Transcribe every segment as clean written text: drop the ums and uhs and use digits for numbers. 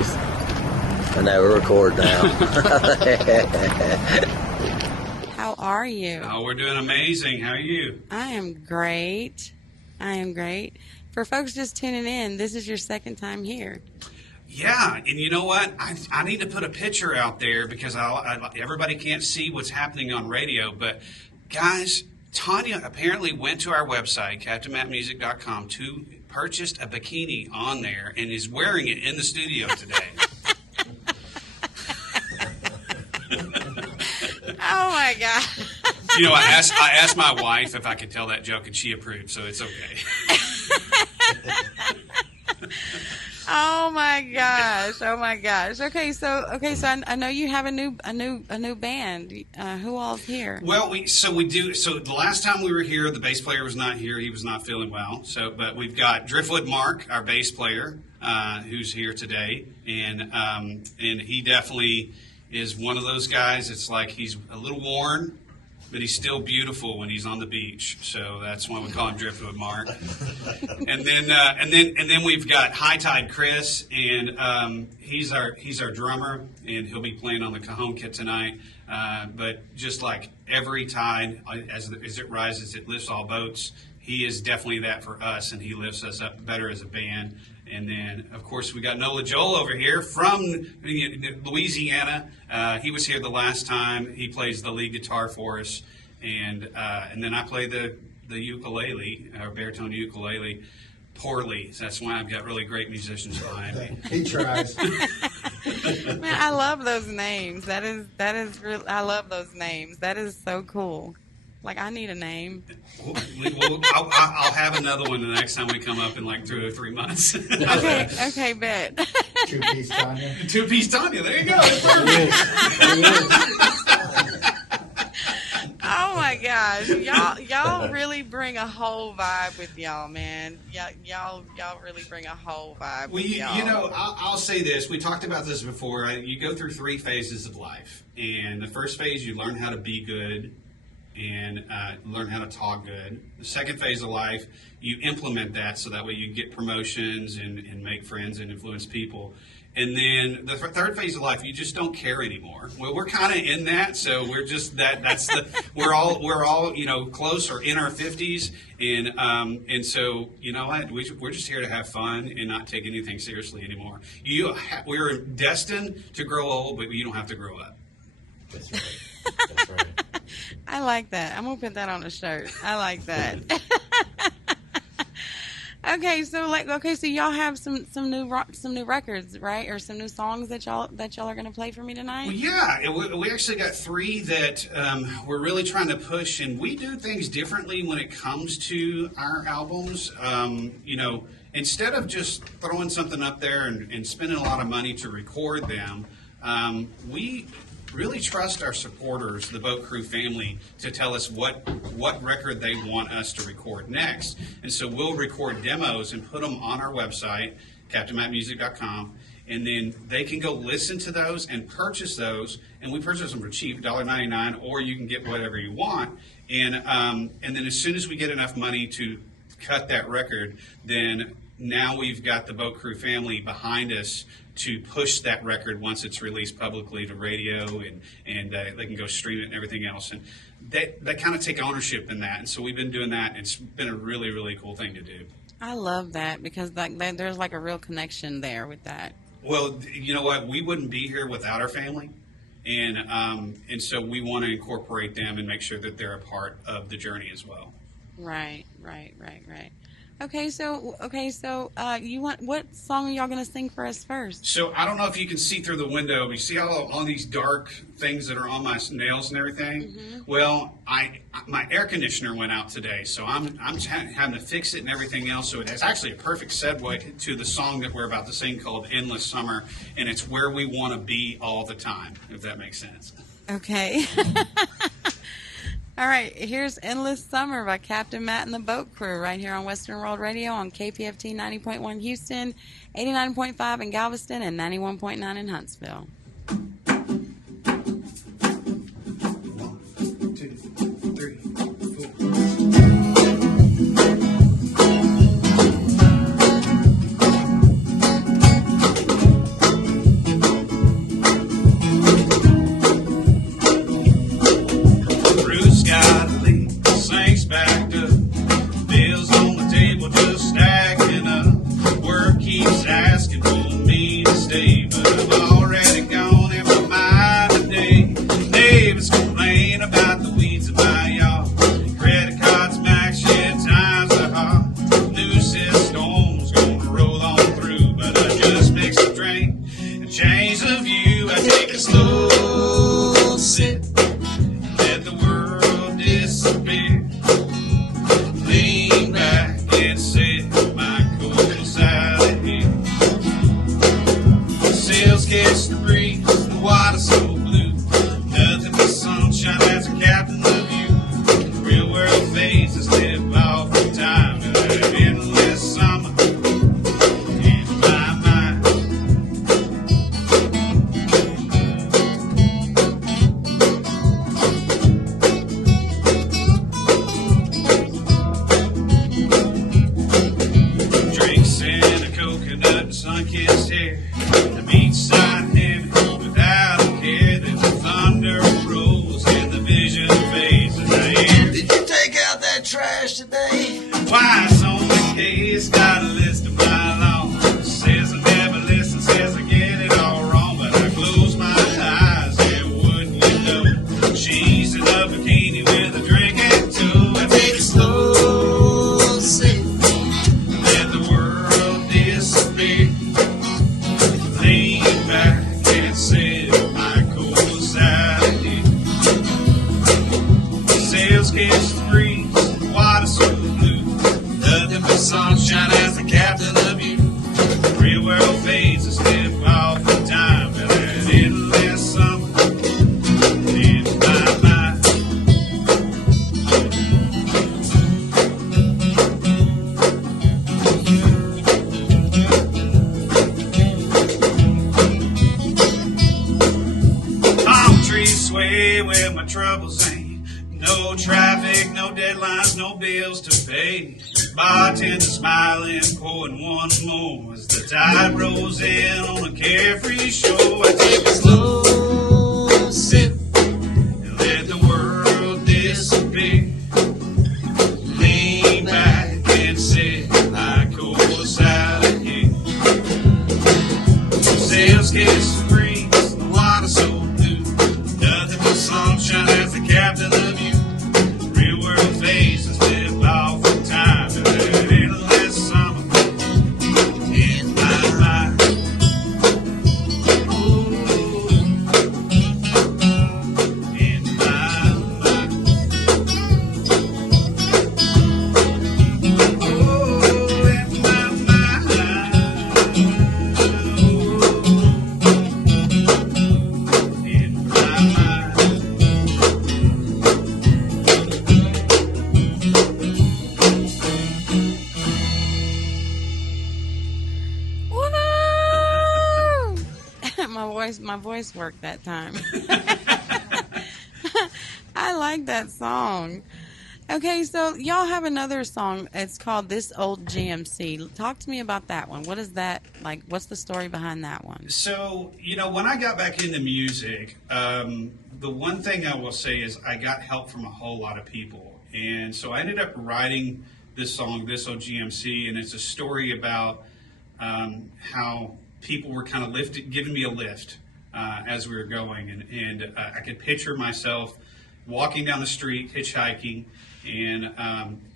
I know we're recording now. How are you? Oh, we're doing amazing. How are you? I am great. For folks just tuning in, this is your second time here. Yeah, and you know what? I need to put a picture out there because everybody can't see what's happening on radio. But guys, Tonya apparently went to our website, CaptainMattMusic.com, to purchase a bikini on there and is wearing it in the studio today. Oh my God! You know, I asked my wife if I could tell that joke, and she approved, so it's okay. Oh my gosh! Okay, so I know you have a new band. Who all's here? Well, we do. So the last time we were here, the bass player was not here. He was not feeling well. But we've got Driftwood Mark, our bass player, who's here today, and he definitely is one of those guys. It's like he's a little worn, but he's still beautiful when he's on the beach. So that's why we call him Driftwood Mark. and then we've got High Tide Chris, and he's our drummer, and he'll be playing on the Cajon kit tonight. But just like every tide, as it rises, it lifts all boats. He is definitely that for us, and he lifts us up better as a band. And then, of course, we got Nola Joel over here from Louisiana. He was here the last time. He plays the lead guitar for us. And then I play the ukulele, or baritone ukulele, poorly. So that's why I've got really great musicians behind me. He tries. Man, I love those names. That is real. I love those names. That is so cool. Like, I need a name. I'll have another one the next time we come up in like 2 or 3 months. Okay, bet. Two-piece Tonya. Two-piece Tonya. There you go. Oh my gosh, y'all really bring a whole vibe with y'all, man. Y'all really bring a whole vibe. Well, you know, I'll say this. We talked about this before. You go through 3 phases of life, and the first phase you learn how to be good and learn how to talk good. The second phase of life, you implement that so that way you get promotions and make friends and influence people. And then the third phase of life, you just don't care anymore. Well, we're kind of in that, so we're just we're all close or in our 50s, and so you know what, we're just here to have fun and not take anything seriously anymore. We're destined to grow old, but you don't have to grow up. That's right. I like that. I'm gonna put that on a shirt. I like that. Okay, so y'all have some new records, right? Or some new songs that y'all are gonna play for me tonight? Well, yeah, we actually got 3 that we're really trying to push, and we do things differently when it comes to our albums. Instead of just throwing something up there and spending a lot of money to record them, we really trust our supporters, the Boatcrew family, to tell us what record they want us to record next. And so we'll record demos and put them on our website, CaptainMattMusic.com, and then they can go listen to those and purchase those. And we purchase them for cheap, $1.99, or you can get whatever you want. And then as soon as we get enough money to cut that record, then now we've got the Boatcrew family behind us to push that record once it's released publicly to radio, and they can go stream it and everything else. And they kind of take ownership in that. And so we've been doing that. It's been a really, really cool thing to do. I love that because there's like a real connection there with that. Well, you know what? We wouldn't be here without our family. And so we want to incorporate them and make sure that they're a part of the journey as well. Right. Okay, so what song are y'all gonna sing for us first? So I don't know if you can see through the window, but you see all these dark things that are on my nails and everything. Mm-hmm. Well, my air conditioner went out today, so I'm having to fix it and everything else. So it's actually a perfect segue to the song that we're about to sing called "Endless Summer," and it's where we want to be all the time, if that makes sense. Okay. All right, here's Endless Summer by Captain Matt and the Boatcrew right here on Western World Radio on KPFT 90.1 Houston, 89.5 in Galveston, and 91.9 in Huntsville. stay, but I'm already gone in my mind today. Neighbors complain about the weeds in my yard. Credit cards max, yeah, times are hard. New system's gonna roll on through, but I just mix a drink and change the view. I take a slow sip, let the world disappear. Lean back and sit my course out of here. The sails catch the breeze, the water's so blue. Nothing but sunshine as a captain of you. The real world phases live off the time of that endless summer in my mind. Drinks and a coconut and sun-kissed hair. The beachside heavy without a care. There's a thunder rolls and the vision fades as I hear. Did you take out that trash today? Why it's on the case, got a list of my long. Says I never listen, says I get it all wrong. But I close my eyes and wouldn't you know, she's in a bikini with a drink and two. I take a slow sip, let the world disappear. Lean back and sit my course out of here. Sails catch the breeze, the water's so blue. Nothing but sunshine as the captain of you. The real world fades a step off the time of that endless summer in my mind. Palm trees sway where my troubles ain't. No traffic, no deadlines, no bills to pay. Bartender smiling, pouring one more as the tide rolls in on a carefree shore. I take a slow sip and let the world disappear. Lean back and sit my course out of here. Sails catch the breeze, the water's so blue. Nothing but sunshine as the captain of you. Real world faces live off the time of that endless summer in my mind. Ooh, in my mind. Oh, in my mind. In my mind. Woo! My voice worked that time. I like that song. Okay, so y'all have another song. It's called This Old GMC. Talk to me about that one. What is that like? What's the story behind that one? So, when I got back into music, the one thing I will say is I got help from a whole lot of people. And so I ended up writing this song, This Old GMC, and it's a story about how people were kind of giving me a lift as we were going. And I could picture myself walking down the street, hitchhiking, and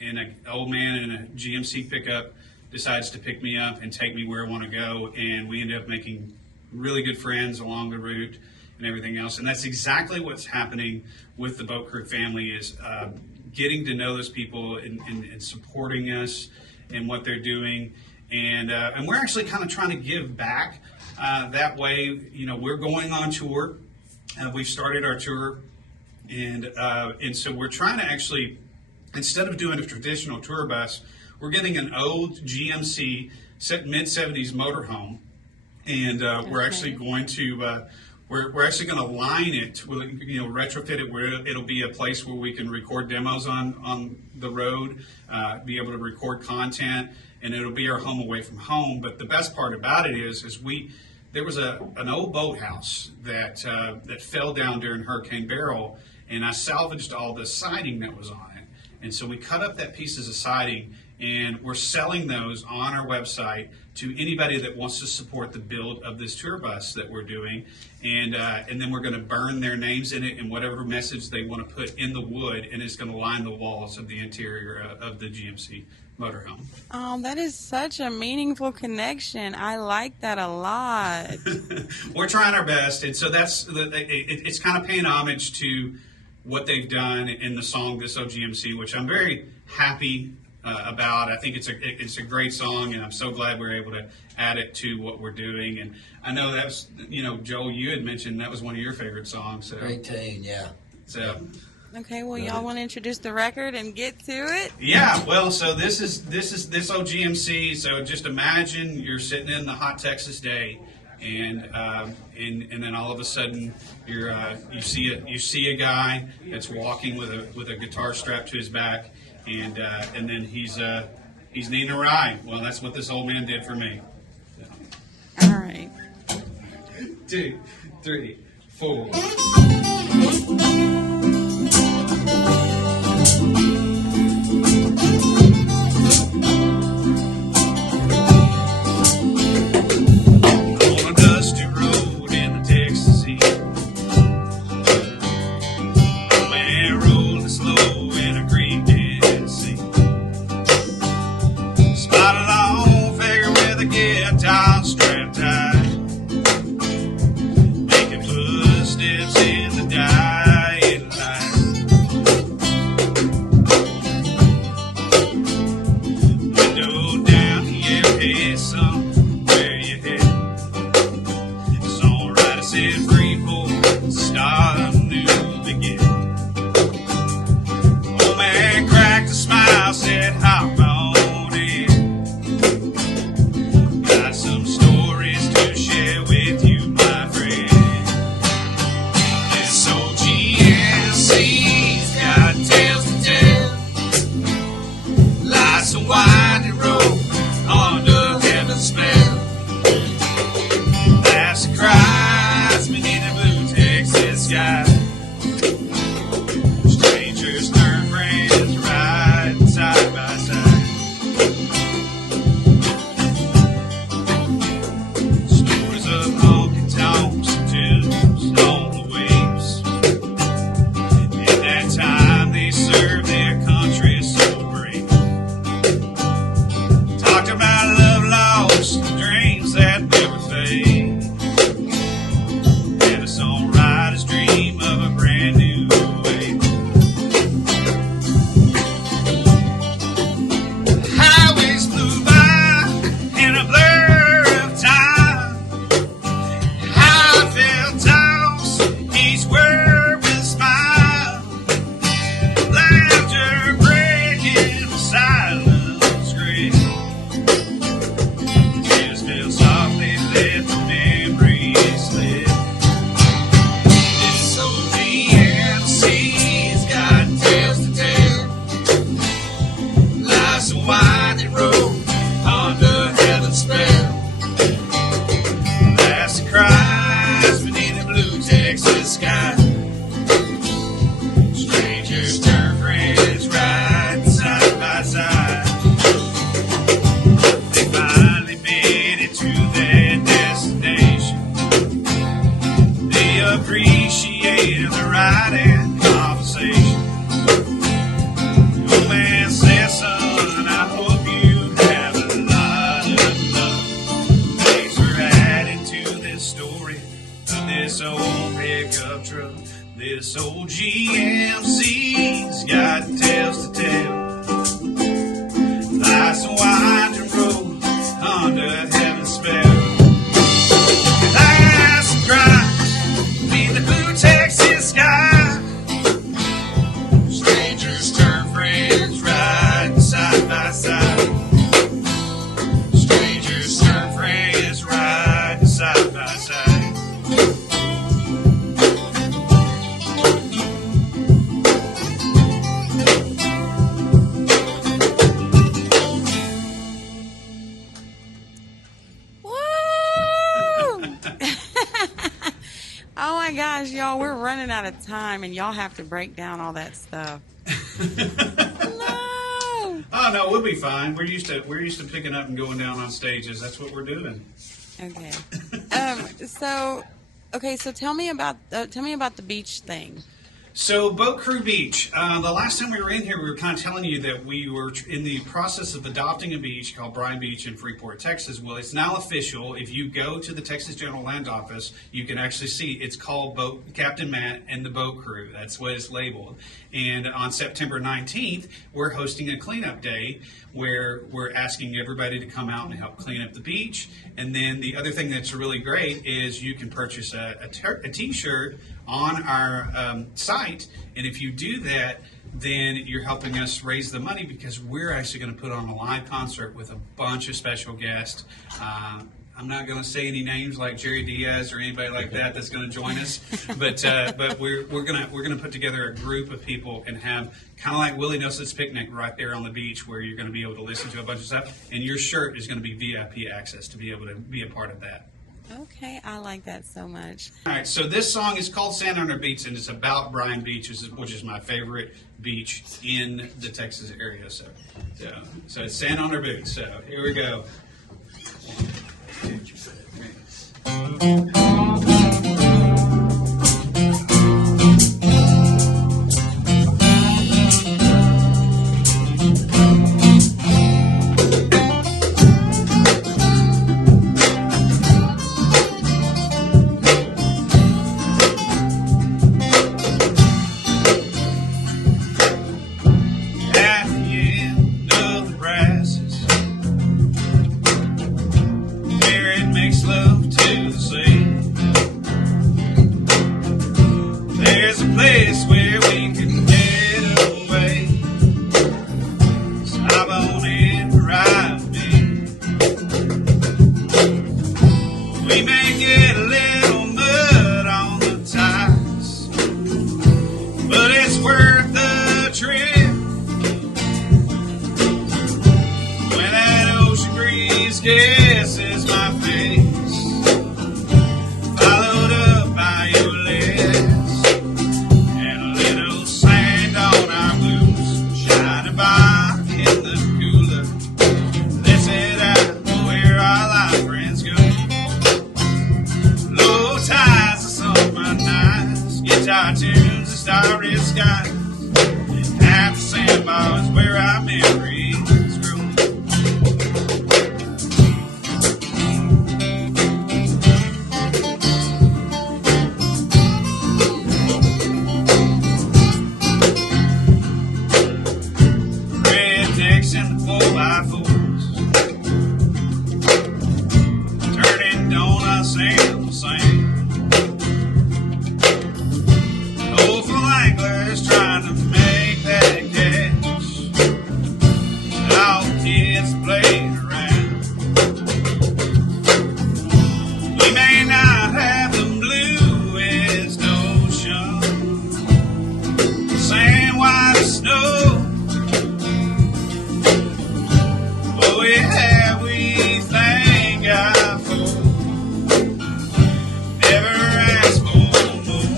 an old man in a GMC pickup decides to pick me up and take me where I want to go. And we ended up making really good friends along the route and everything else. And that's exactly what's happening with the Boatcrew family is getting to know those people and supporting us in what they're doing. And we're actually kind of trying to give back that way. We're going on tour. We've started our tour. And so we're trying to actually, instead of doing a traditional tour bus, we're getting an old GMC mid-70s motorhome, and we're actually going to we're actually going to line it, retrofit it where it'll be a place where we can record demos on the road, be able to record content, and it'll be our home away from home. But the best part about it is there was an old boathouse that fell down during Hurricane Beryl, and I salvaged all the siding that was on it. And so we cut up that pieces of siding and we're selling those on our website to anybody that wants to support the build of this tour bus that we're doing, and then we're going to burn their names in it and whatever message they want to put in the wood, and it's going to line the walls of the interior of the GMC motorhome. Oh, that is such a meaningful connection. I like that a lot. We're trying our best, and so it's kind of paying homage to what they've done in the song "This Old GMC," which I'm very happy about. I think it's a great song, and I'm so glad we're able to add it to what we're doing. And I know that's, Joel, you had mentioned that was one of your favorite songs. So. Great tune, yeah. So. Okay, well, y'all want to introduce the record and get to it? Yeah, well, so this is This Old GMC. So just imagine you're sitting in the hot Texas day, and then all of a sudden you see a guy that's walking with a guitar strapped to his back, and then he's needing a ride. Well, that's what this old man did for me. All right. 2, 3, 4. This old GMC's got tales to tell. Life's a winding road under heaven's spell. Life's a grind beneath the blue Texas sky. Strangers turn friends, riding side by side. Strangers turn friends, riding side by side. Oh my gosh, y'all, we're running out of time and y'all have to break down all that stuff. No. Oh no, we'll be fine. We're used to picking up and going down on stages. That's what we're doing. Okay. So tell me about the beach thing. So, Boatcrew Beach. The last time we were in here, we were kind of telling you that we were in the process of adopting a beach called Bryan Beach in Freeport, Texas. Well, it's now official. If you go to the Texas General Land Office, you can actually see it's called Captain Matt and the Boat Crew. That's what it's labeled. And on September 19th, we're hosting a cleanup day where we're asking everybody to come out and help clean up the beach. And then the other thing that's really great is you can purchase a t-shirt on our site, and if you do that, then you're helping us raise the money because we're actually going to put on a live concert with a bunch of special guests. I'm not going to say any names like Jerry Diaz or anybody like that that's going to join us, but we're going to put together a group of people and have kind of like Willie Nelson's Picnic right there on the beach where you're going to be able to listen to a bunch of stuff, and your shirt is going to be VIP access to be able to be a part of that. Okay, I like that so much. All right, so this song is called Sand on Our Beach, and it's about Bryan Beach, which is my favorite beach in the Texas area. So it's Sand on Our Boots. So here we go. Guesses my face, followed up by your lips, and a little sand on our boots, shining by in the cooler. Let's head out where all our friends go. Low tides of summer nights, guitar tunes, the starry skies. At the sandbars where our memories grow. And the 4x4s turning donuts in the sand. Hopeful anglers trying to make that catch. All the kids playing around. We may not have the bluest ocean, sand white as snow. Yeah, we thank God for. Never ask for more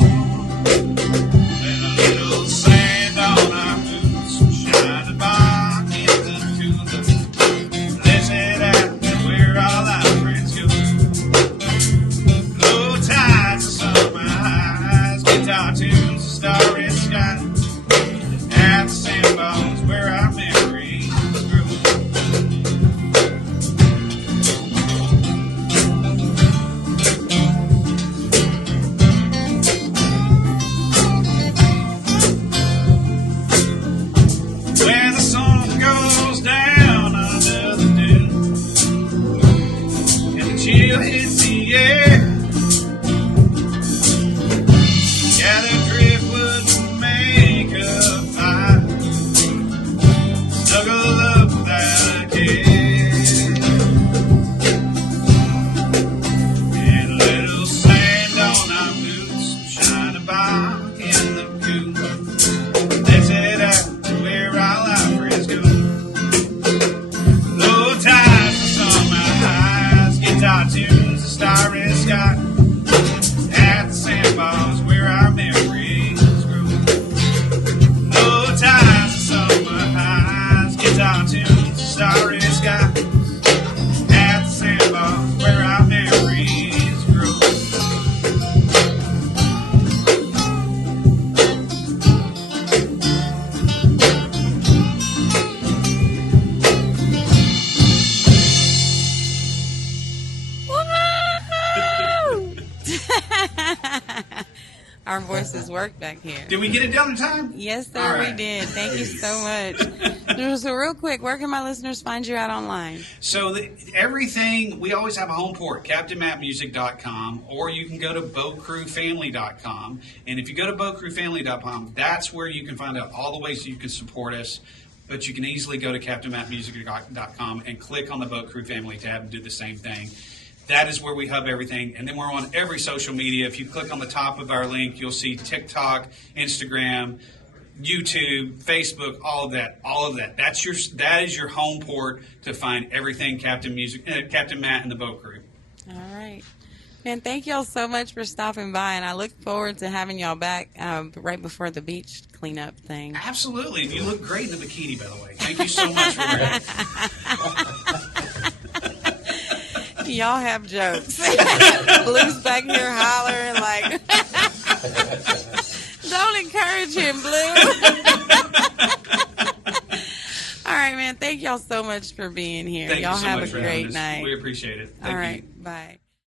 than a little sand on our boots, shining by in the cooler. Let's head out where all our friends go. Low tides of summer highs, guitar tunes, the starry sky. At the sandbars where our memories grow. When the sun goes down under the dunes and the chill hits the air, gather driftwood to make a fire, snuggle up without a care, and a little sand on our boots, shining by in the cool. Let's head out where all our friends go. Low tides, the summer highs, guitar tunes, the starry sky. Our voices work back here. Did we get it done in time? Yes, sir, All right. we did. Thank you so much. So real quick, where can my listeners find you out online? So everything, we always have a home port, CaptainMattMusic.com, or you can go to BoatCrewFamily.com. And if you go to BoatCrewFamily.com, that's where you can find out all the ways that you can support us. But you can easily go to CaptainMattMusic.com and click on the Boat Crew Family tab and do the same thing. That is where we hub everything. And then we're on every social media. If you click on the top of our link, you'll see TikTok, Instagram, YouTube, Facebook, all of that. That is your home port to find everything Captain Matt and the Boat Crew. All right. Man, thank y'all so much for stopping by, and I look forward to having y'all back right before the beach cleanup thing. Absolutely. And you look great in the bikini, by the way. Thank you so much for that. Y'all have jokes. Blue's back here hollering like, don't encourage him, Blue. All right, man. Thank y'all so much for being here. Thank y'all you so have much a for having great us. night. We appreciate it. Thank All you. right. Bye.